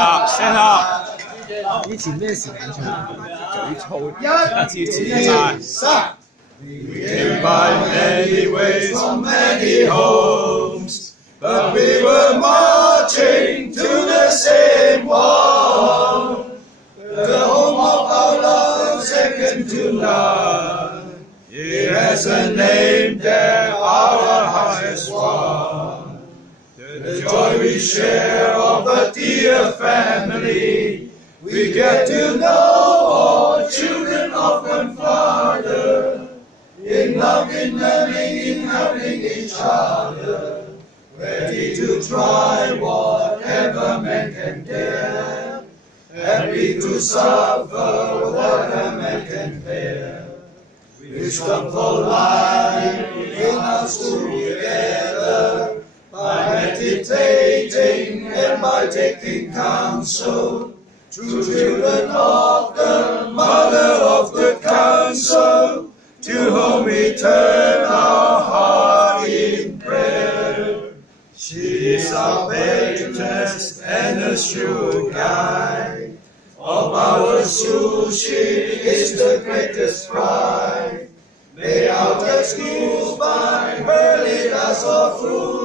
up, stand up。以前咩時間唱？嘴粗。1、2、3。We came by many ways from many homes, but we were marching to the same one. The home of our love, second to none. It has a name there, our highest one. The joy we share of a dear family. We get to know all children of one Father. In love, in learning, in helping each other. Ready to try whatever man can dare. Happy to suffer whatever man can bear. Wisdom for life in us together. By meditating and by taking counsel. True children of the Mother of good counsel. To whom we turn our heart in prayer. She is our patroness and a sure guide. Of our soul she is the greatest pride. May our schools by her lead us all through.